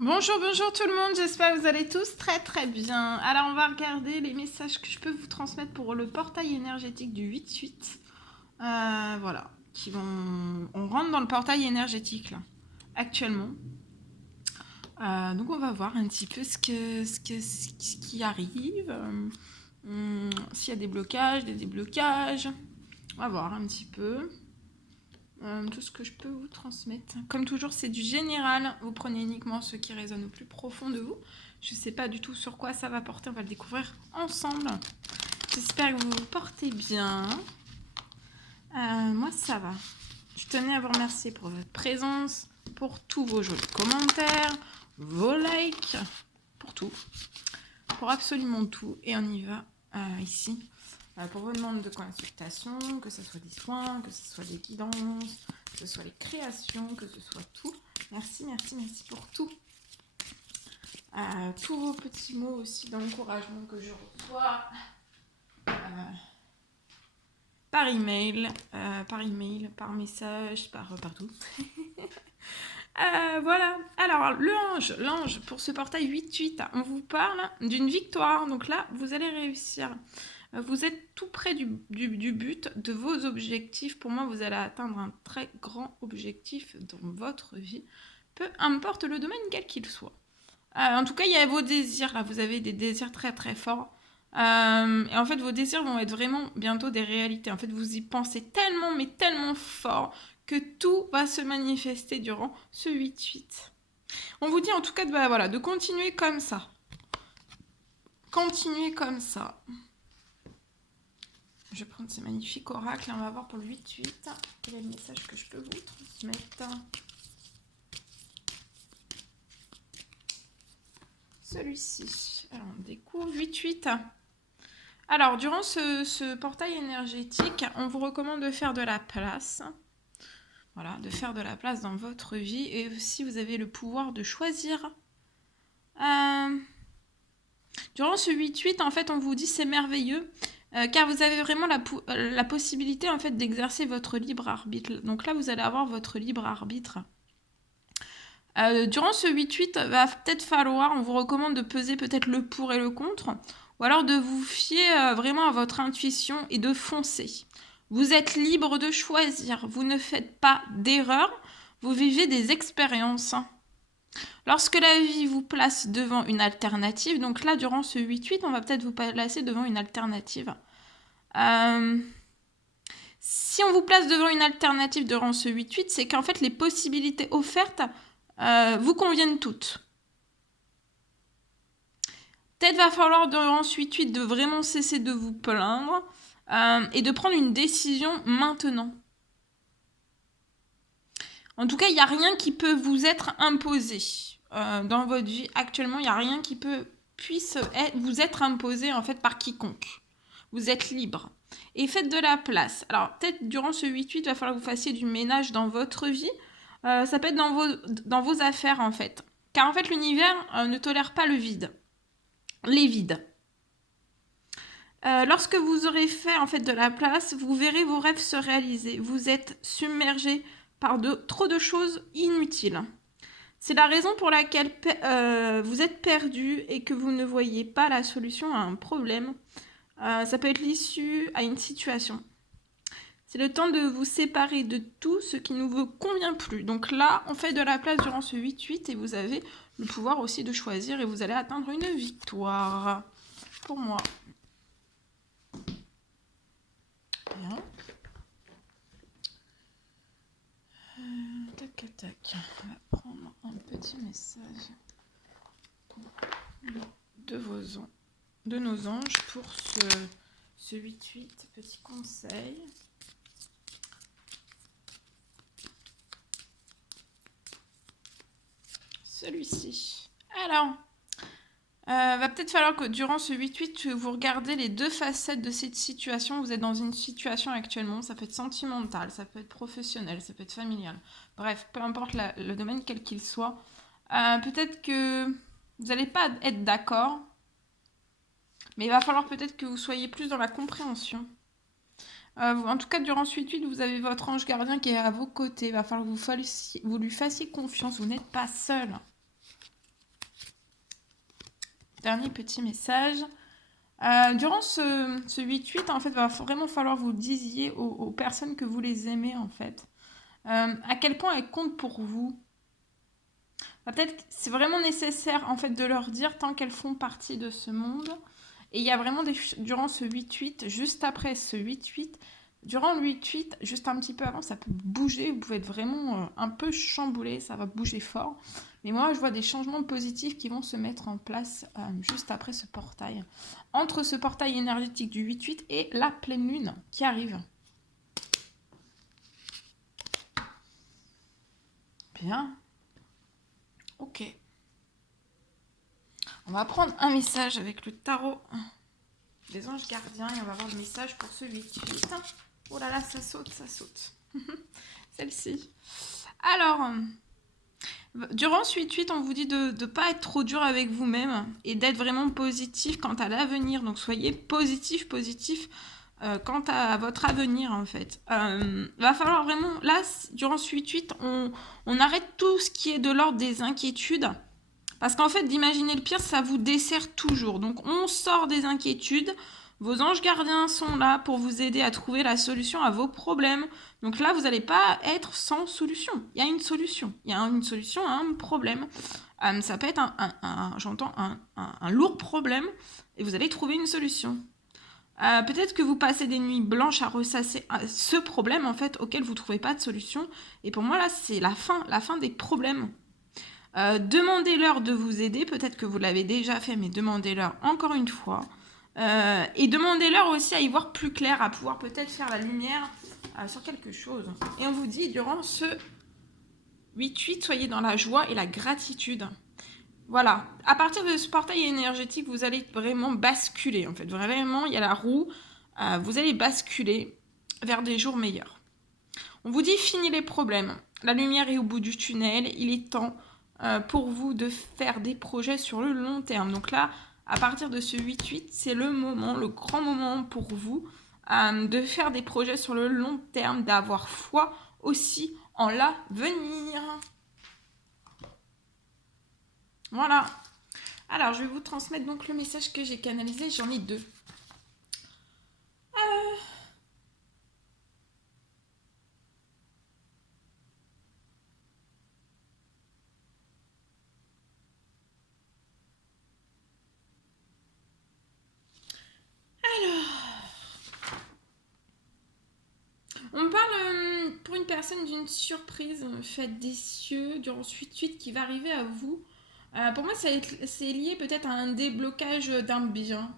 Bonjour, bonjour tout le monde, j'espère que vous allez tous très très bien. Alors on va regarder les messages que je peux vous transmettre pour le portail énergétique du 8-8. Voilà, on rentre dans le portail énergétique là, actuellement. Donc on va voir un petit peu ce qui arrive, s'il y a des blocages, des déblocages. On va voir un petit peu. Tout ce que je peux vous transmettre. Comme toujours, c'est du général. Vous prenez uniquement ce qui résonne au plus profond de vous. Je ne sais pas du tout sur quoi ça va porter. On va le découvrir ensemble. J'espère que vous vous portez bien. Moi, ça va. Je tenais à vous remercier pour votre présence, pour tous vos jolis commentaires, vos likes, pour tout. Pour absolument tout. Et on y va ici. Pour vos demandes de consultation, que ce soit des soins, que ce soit des guidances, que ce soit les créations, que ce soit tout. Merci, merci, merci pour tout. Tous vos petits mots aussi d'encouragement que je reçois par email, par message, partout. Voilà. Alors, l'ange, pour ce portail 8-8, on vous parle d'une victoire. Donc là, vous allez réussir. Vous êtes tout près du but, de vos objectifs. Pour moi, vous allez atteindre un très grand objectif dans votre vie, peu importe le domaine quel qu'il soit. En tout cas, il y a vos désirs, là. Vous avez des désirs très très forts. Et en fait, vos désirs vont être vraiment bientôt des réalités. En fait, vous y pensez tellement, mais tellement fort que tout va se manifester durant ce 8-8. On vous dit en tout cas de continuer comme ça. Continuez comme ça. Je vais prendre ces magnifiques oracles et on va voir pour le 8-8 quel est le message que je peux vous transmettre. Celui-ci. Alors, on découvre 8-8. Alors, durant ce portail énergétique, on vous recommande de faire de la place. Voilà, de faire de la place dans votre vie. Et si vous avez le pouvoir de choisir. Durant ce 8-8, en fait, on vous dit c'est merveilleux. Car vous avez vraiment la possibilité en fait d'exercer votre libre arbitre. Donc là, vous allez avoir votre libre arbitre. Durant ce 8-8, va peut-être falloir, on vous recommande de peser peut-être le pour et le contre, ou alors de vous fier vraiment à votre intuition et de foncer. Vous êtes libre de choisir, vous ne faites pas d'erreurs, vous vivez des expériences. Lorsque la vie vous place devant une alternative, donc là, durant ce 8-8, on va peut-être vous placer devant une alternative. Si on vous place devant une alternative durant ce 8-8, c'est qu'en fait, les possibilités offertes vous conviennent toutes. Peut-être va falloir durant ce 8-8 de vraiment cesser de vous plaindre et de prendre une décision maintenant. En tout cas, il n'y a rien qui peut vous être imposé dans votre vie actuellement. Il n'y a rien qui puisse vous être imposé en fait par quiconque. Vous êtes libre. Et faites de la place. Alors peut-être durant ce 8-8, il va falloir que vous fassiez du ménage dans votre vie. Ça peut être dans vos affaires en fait. Car en fait l'univers ne tolère pas le vide. Les vides. Lorsque vous aurez fait en fait de la place, vous verrez vos rêves se réaliser. Vous êtes submergé par trop de choses inutiles. C'est la raison pour laquelle vous êtes perdu et que vous ne voyez pas la solution à un problème. Ça peut être l'issue à une situation. C'est le temps de vous séparer de tout ce qui ne vous convient plus. Donc là, on fait de la place durant ce 8-8 et vous avez le pouvoir aussi de choisir et vous allez atteindre une victoire. Pour moi. Bien. Tac, tac. On va prendre un petit message de nos anges pour ce 8-8. Petit conseil. Celui-ci. Alors, va peut-être falloir que durant ce 8-8, vous regardez les deux facettes de cette situation. Vous êtes dans une situation actuellement, ça peut être sentimental, ça peut être professionnel, ça peut être familial. Bref, peu importe le domaine quel qu'il soit. Peut-être que vous n'allez pas être d'accord, mais il va falloir peut-être que vous soyez plus dans la compréhension. En tout cas, durant ce 8-8, vous avez votre ange gardien qui est à vos côtés. Il va falloir que vous lui fassiez confiance, vous n'êtes pas seul. Dernier petit message. Durant ce 8-8, en fait, va vraiment falloir vous disiez aux personnes que vous les aimez, en fait. À quel point elles comptent pour vous. Peut-être que c'est vraiment nécessaire, en fait, de leur dire tant qu'elles font partie de ce monde. Et il y a vraiment durant ce 8-8, juste après ce 8-8, durant le 8-8, juste un petit peu avant, ça peut bouger. Vous pouvez être vraiment un peu chamboulé, ça va bouger fort. Mais moi, je vois des changements positifs qui vont se mettre en place juste après ce portail. Entre ce portail énergétique du 8-8 et la pleine lune qui arrive. Bien. Ok. On va prendre un message avec le tarot des anges gardiens et on va voir le message pour ce 8-8. Oh là là, ça saute, ça saute. Celle-ci. Alors, durant ce 8-8, on vous dit de ne pas être trop dur avec vous-même et d'être vraiment positif quant à l'avenir. Donc, soyez positif quant à votre avenir, en fait. Va falloir vraiment, là, durant ce 8-8, on arrête tout ce qui est de l'ordre des inquiétudes. Parce qu'en fait, d'imaginer le pire, ça vous dessert toujours. Donc, on sort des inquiétudes. Vos anges gardiens sont là pour vous aider à trouver la solution à vos problèmes. Donc là, vous n'allez pas être sans solution. Il y a une solution. Il y a une solution à un problème. Ça peut être un lourd problème et vous allez trouver une solution. Peut-être que vous passez des nuits blanches à ressasser ce problème en fait auquel vous ne trouvez pas de solution. Et pour moi, là, c'est la fin des problèmes. Demandez-leur de vous aider, peut-être que vous l'avez déjà fait, mais demandez-leur encore une fois. Et demandez-leur aussi à y voir plus clair, à pouvoir peut-être faire la lumière sur quelque chose. Et on vous dit, durant ce 8-8, soyez dans la joie et la gratitude. Voilà, à partir de ce portail énergétique, vous allez vraiment basculer, en fait. Vraiment, il y a la roue, vous allez basculer vers des jours meilleurs. On vous dit, fini les problèmes. La lumière est au bout du tunnel, il est temps pour vous de faire des projets sur le long terme. Donc là, à partir de ce 8-8, c'est le moment, le grand moment pour vous de faire des projets sur le long terme, d'avoir foi aussi en l'avenir. Voilà. Alors, je vais vous transmettre donc le message que j'ai canalisé. J'en ai deux. On parle pour une personne d'une surprise faite des cieux durant ce 8-8 qui va arriver à vous. Pour moi, c'est lié peut-être à un déblocage d'un bien.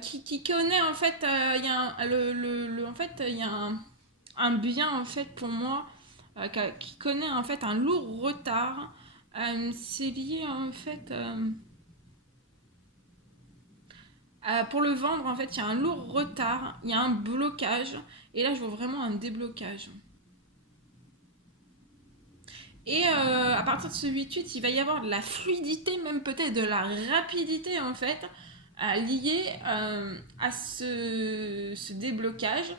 Qui connaît en fait, il y a en fait, il y a un bien en fait pour moi qui connaît en fait un lourd retard. C'est lié en fait pour le vendre en fait il y a un lourd retard, il y a un blocage et là je vois vraiment un déblocage. Et à partir de ce 8-8, il va y avoir de la fluidité, même peut-être de la rapidité en fait, liée à ce déblocage.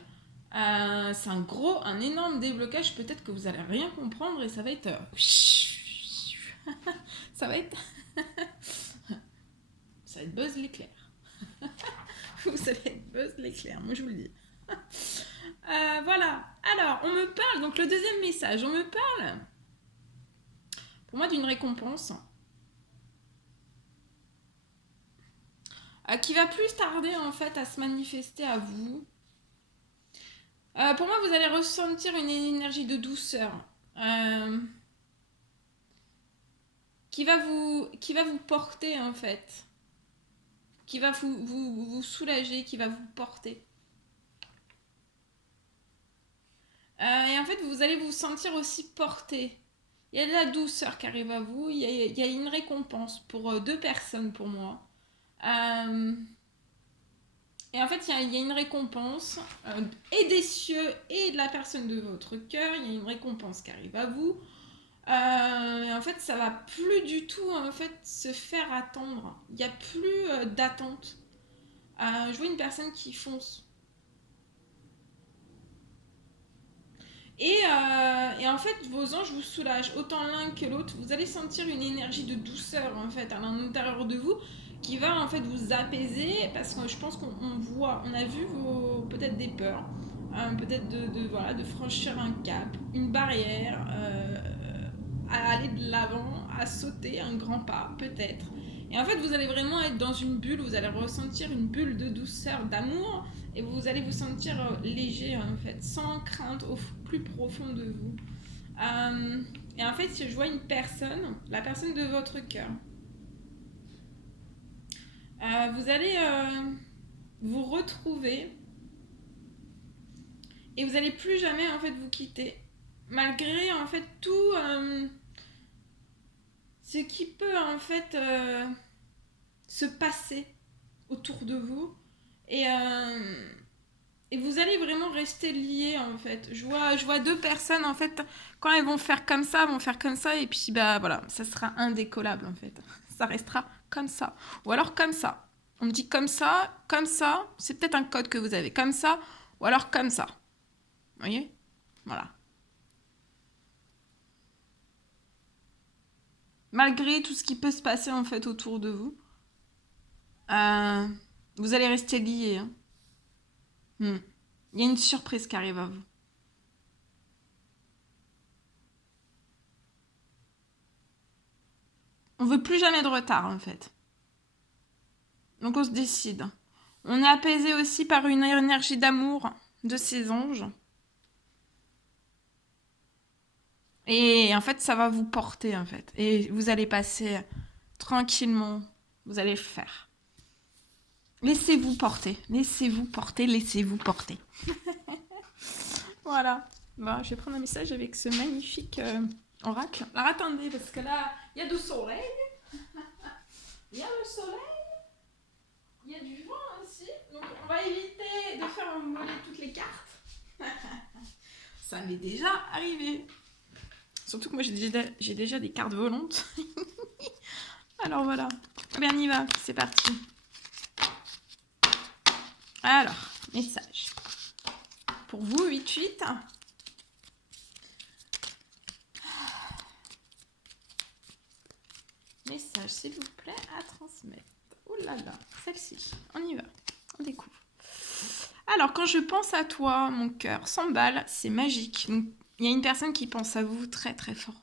C'est un énorme déblocage. Peut-être que vous allez rien comprendre et ça va être. Ça va être. Ça va être Buzz l'éclair. Vous allez être Buzz l'éclair, moi je vous le dis. Voilà. Alors, on me parle. Donc, le deuxième message, on me parle. Pour moi, d'une récompense. Qui va plus tarder en fait à se manifester à vous. Pour moi, vous allez ressentir une énergie de douceur qui va vous porter en fait, qui va vous soulager, qui va vous porter. Et en fait, vous allez vous sentir aussi porté. Il y a de la douceur qui arrive à vous, il y a une récompense pour deux personnes pour moi. Et en fait, il y a une récompense et des cieux et de la personne de votre cœur. Il y a une récompense qui arrive à vous. Et en fait, ça va plus du tout en fait se faire attendre. Il n'y a plus d'attente. Je vois une personne qui fonce. Et Et en fait, vos anges vous soulagent, autant l'un que l'autre. Vous allez sentir une énergie de douceur, en fait, à l'intérieur de vous, qui va, en fait, vous apaiser, parce que je pense qu'on voit, on a vu peut-être des peurs, peut-être voilà, de franchir un cap, une barrière, à aller de l'avant, à sauter un grand pas, peut-être. Et en fait, vous allez vraiment être dans une bulle, vous allez ressentir une bulle de douceur, d'amour, et vous allez vous sentir léger, en fait, sans crainte au plus profond de vous. Et en fait, si je vois une personne, la personne de votre cœur, vous allez vous retrouver et vous allez plus jamais en fait vous quitter, malgré en fait tout ce qui peut en fait se passer autour de vous et vous allez vraiment rester liés en fait. Je vois deux personnes en fait, quand elles vont faire comme ça, et puis bah voilà, ça sera indécollable en fait. Ça restera comme ça. Ou alors comme ça. On me dit comme ça, c'est peut-être un code que vous avez, comme ça, ou alors comme ça. Vous voyez? Voilà. Malgré tout ce qui peut se passer en fait autour de vous, vous allez rester liés. Hein. Il y a une surprise qui arrive à vous. On veut plus jamais de retard en fait. Donc on se décide. On est apaisé aussi par une énergie d'amour de ces anges. Et en fait, ça va vous porter en fait. Et vous allez passer tranquillement. Vous allez le faire. Laissez-vous porter. Laissez-vous porter. Laissez-vous porter. Voilà. Bon, je vais prendre un message avec ce magnifique oracle. Alors attendez, parce que là, il y a du soleil. Il y a le soleil. Il y a du vent aussi. Donc on va éviter de faire envoler toutes les cartes. Ça m'est déjà arrivé. Surtout que moi j'ai déjà des cartes volantes. Alors voilà. Allez, on y va. C'est parti. Alors, message. Pour vous, 8-8. Message, s'il vous plaît, à transmettre. Oh là là, celle-ci. On y va. On découvre. Alors, quand je pense à toi, mon cœur s'emballe, c'est magique. Donc, il y a une personne qui pense à vous très très fort.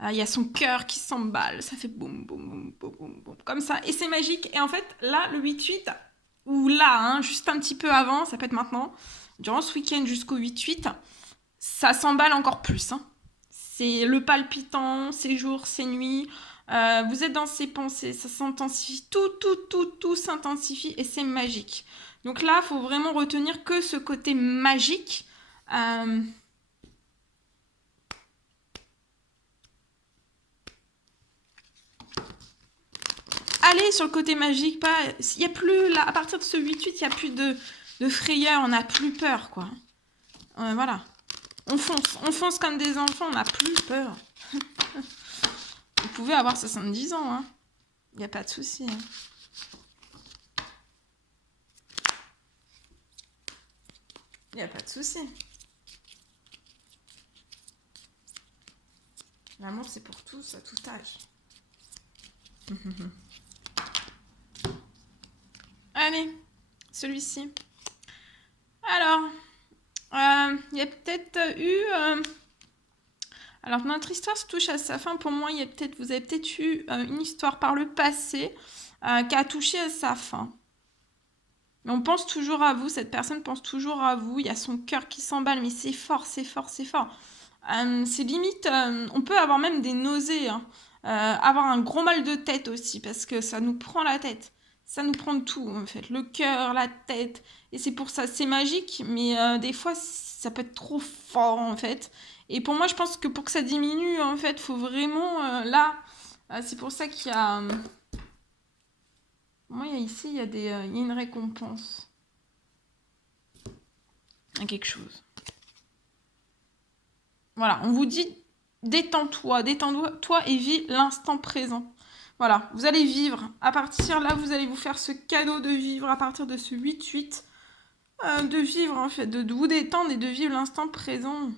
Il y a son cœur qui s'emballe, ça fait boum, boum, boum, boum, boum, boum, comme ça. Et c'est magique. Et en fait, là, le 8-8, ou là, hein, juste un petit peu avant, ça peut être maintenant, durant ce week-end jusqu'au 8-8, ça s'emballe encore plus. Hein. C'est le palpitant, c'est jour, c'est nuit. Vous êtes dans ses pensées, ça s'intensifie. Tout s'intensifie et c'est magique. Donc là, il faut vraiment retenir que ce côté magique. Allez sur le côté magique, pas. Il y a plus là, à partir de ce 8-8, il n'y a plus de frayeur, on n'a plus peur, quoi. Voilà. On fonce comme des enfants, on n'a plus peur. Vous pouvez avoir 70 ans, hein. Il n'y a pas de souci. Hein. Il n'y a pas de souci. L'amour, c'est pour tous, à tout âge. Allez, celui-ci. Alors, il y a peut-être eu... Alors, notre histoire se touche à sa fin. Pour moi, vous avez peut-être eu une histoire par le passé qui a touché à sa fin. Mais on pense toujours à vous, cette personne pense toujours à vous. Il y a son cœur qui s'emballe, mais c'est fort, c'est fort, c'est fort. C'est limite, on peut avoir même des nausées, hein. Avoir un gros mal de tête aussi, parce que ça nous prend la tête. Ça nous prend tout, en fait. Le cœur, la tête. Et c'est pour ça, c'est magique, mais des fois, ça peut être trop fort, en fait. Et pour moi, je pense que pour que ça diminue, en fait, il faut vraiment... là, c'est pour ça qu'il y a... moi, ici, il y a une récompense. À quelque chose. Voilà, on vous dit, détends-toi et vis l'instant présent. Voilà, vous allez vivre. À partir là, vous allez vous faire ce cadeau de vivre à partir de ce 8-8. De vivre, en fait, de vous détendre et de vivre l'instant présent.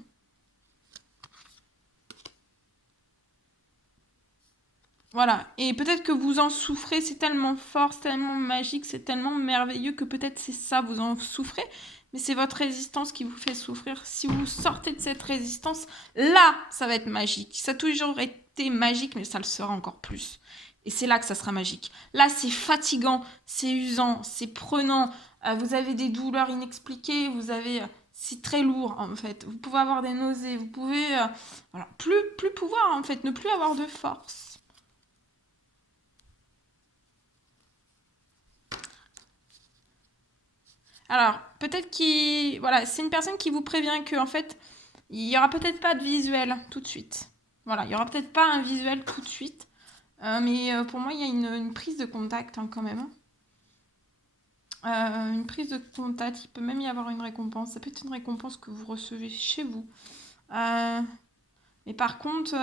Voilà. Et peut-être que vous en souffrez, c'est tellement fort, c'est tellement magique, c'est tellement merveilleux que peut-être c'est ça, vous en souffrez. Mais c'est votre résistance qui vous fait souffrir. Si vous sortez de cette résistance, là, ça va être magique. Ça a toujours été magique, mais ça le sera encore plus. Et c'est là que ça sera magique. Là, c'est fatigant, c'est usant, c'est prenant. Vous avez des douleurs inexpliquées, vous avez... c'est très lourd, en fait. Vous pouvez avoir des nausées, vous pouvez... voilà, plus pouvoir, en fait, ne plus avoir de force. Alors, peut-être qu'il... Voilà, c'est une personne qui vous prévient que, en fait, il y aura peut-être pas de visuel tout de suite. Voilà, il y aura peut-être pas un visuel tout de suite. Mais pour moi, il y a une prise de contact hein, quand même. Une prise de contact, il peut même y avoir une récompense. Ça peut être une récompense que vous recevez chez vous. Mais par contre,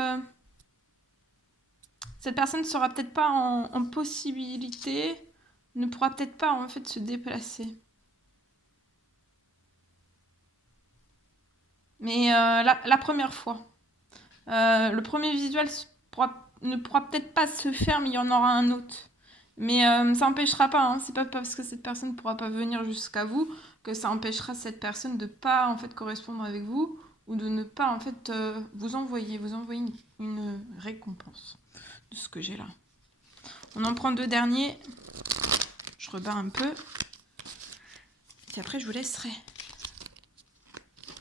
cette personne ne sera peut-être pas en possibilité, ne pourra peut-être pas en fait se déplacer. Mais la première fois. Le premier visuel ne pourra peut-être pas se faire, mais il y en aura un autre. Mais ça n'empêchera pas, hein, c'est pas parce que cette personne ne pourra pas venir jusqu'à vous que ça empêchera cette personne de ne pas en fait correspondre avec vous ou de ne pas en fait vous envoyer une récompense de ce que j'ai là. On en prend 2 derniers. Je rebats un peu. Et après je vous laisserai.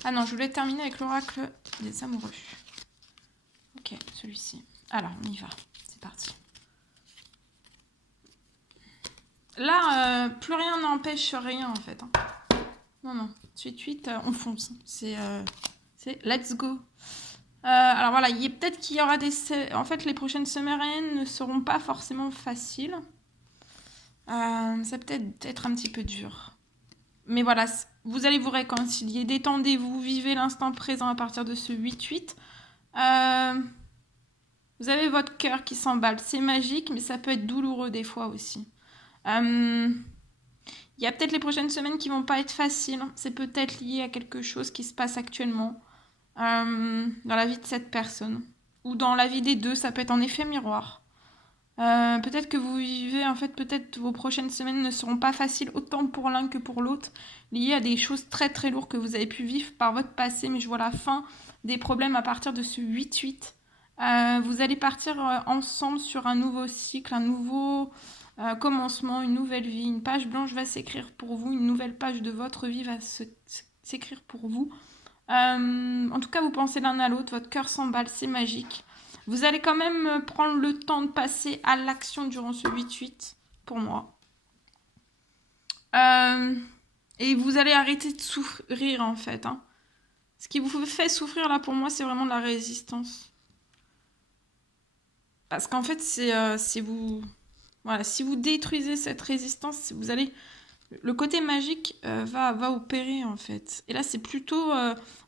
Ah non, je voulais terminer avec l'oracle des amoureux. Ok, celui-ci. Alors, on y va. C'est parti. Là, plus rien n'empêche rien, en fait. Hein. Non, non. Suite, on fonce. C'est let's go. Alors voilà, peut-être qu'il y aura des... En fait, les prochaines semaines ne seront pas forcément faciles. Ça peut-être être un petit peu dur. Mais voilà, vous allez vous réconcilier. Détendez-vous, vivez l'instant présent à partir de ce 8-8. Vous avez votre cœur qui s'emballe. C'est magique, mais ça peut être douloureux des fois aussi. Il y a peut-être les prochaines semaines qui vont pas être faciles. C'est peut-être lié à quelque chose qui se passe actuellement dans la vie de cette personne. Ou dans la vie des deux, ça peut être en effet miroir. Peut-être que vous vivez, en fait, peut-être vos prochaines semaines ne seront pas faciles autant pour l'un que pour l'autre, liées à des choses très très lourdes que vous avez pu vivre par votre passé, mais je vois la fin des problèmes à partir de ce 8-8. Vous allez partir ensemble sur un nouveau cycle, un nouveau commencement, une nouvelle vie. Une page blanche va s'écrire pour vous, une nouvelle page de votre vie va s'écrire pour vous. En tout cas, vous pensez l'un à l'autre, votre cœur s'emballe, c'est magique. Vous allez quand même prendre le temps de passer à l'action durant ce 8-8, pour moi. Et vous allez arrêter de souffrir, en fait. Hein. Ce qui vous fait souffrir, là, pour moi, c'est vraiment de la résistance. Parce qu'en fait, c'est vous... Voilà, si vous détruisez cette résistance, vous allez... Le côté magique va opérer, en fait. Et là, c'est plutôt...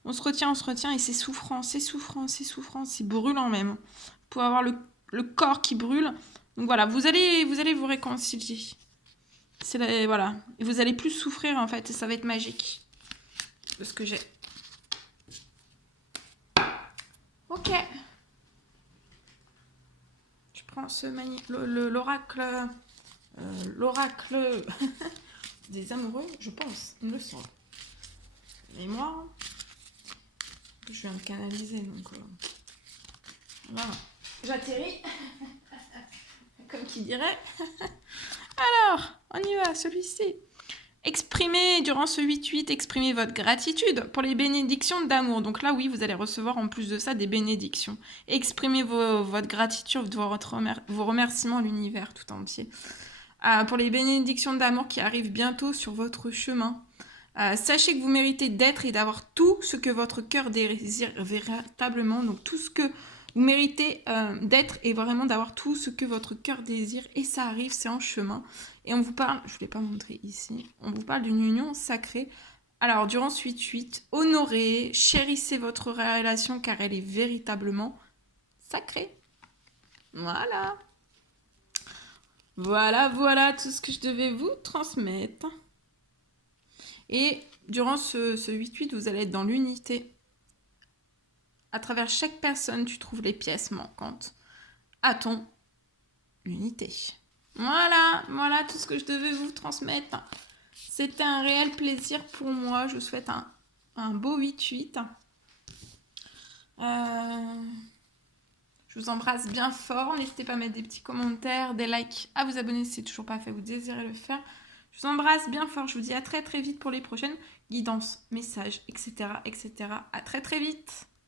on se retient, et c'est souffrant, c'est brûlant même. Vous pouvez avoir le corps qui brûle. Donc voilà, vous allez vous réconcilier. Voilà. Et vous allez plus souffrir, en fait, et ça va être magique. De ce que j'ai. Ok. Je prends l'oracle... l'oracle des amoureux, je pense, il me semble. Et moi, je viens de canaliser, donc voilà. J'atterris, comme qui dirait. Alors, on y va, celui-ci. Exprimez, durant ce 8-8, exprimez votre gratitude pour les bénédictions d'amour. Donc là, oui, vous allez recevoir en plus de ça des bénédictions. Exprimez votre gratitude, vos remerciements à l'univers tout entier. Pour les bénédictions d'amour qui arrivent bientôt sur votre chemin. Sachez que vous méritez d'être et d'avoir tout ce que votre cœur désire véritablement. Donc tout ce que vous méritez d'être et vraiment d'avoir tout ce que votre cœur désire. Et ça arrive, c'est en chemin. Et on vous parle, je ne vous l'ai pas montré ici, on vous parle d'une union sacrée. Alors durant ce 8-8, honorez, chérissez votre relation car elle est véritablement sacrée. Voilà. Voilà tout ce que je devais vous transmettre. Et durant ce 8-8, vous allez être dans l'unité. À travers chaque personne, tu trouves les pièces manquantes à ton l'unité. Voilà tout ce que je devais vous transmettre. C'était un réel plaisir pour moi. Je vous souhaite un beau 8-8. Je vous embrasse bien fort. N'hésitez pas à mettre des petits commentaires, des likes, à vous abonner si c'est toujours pas fait, vous désirez le faire. Je vous embrasse bien fort. Je vous dis à très très vite pour les prochaines guidances, messages, etc. etc. À très très vite.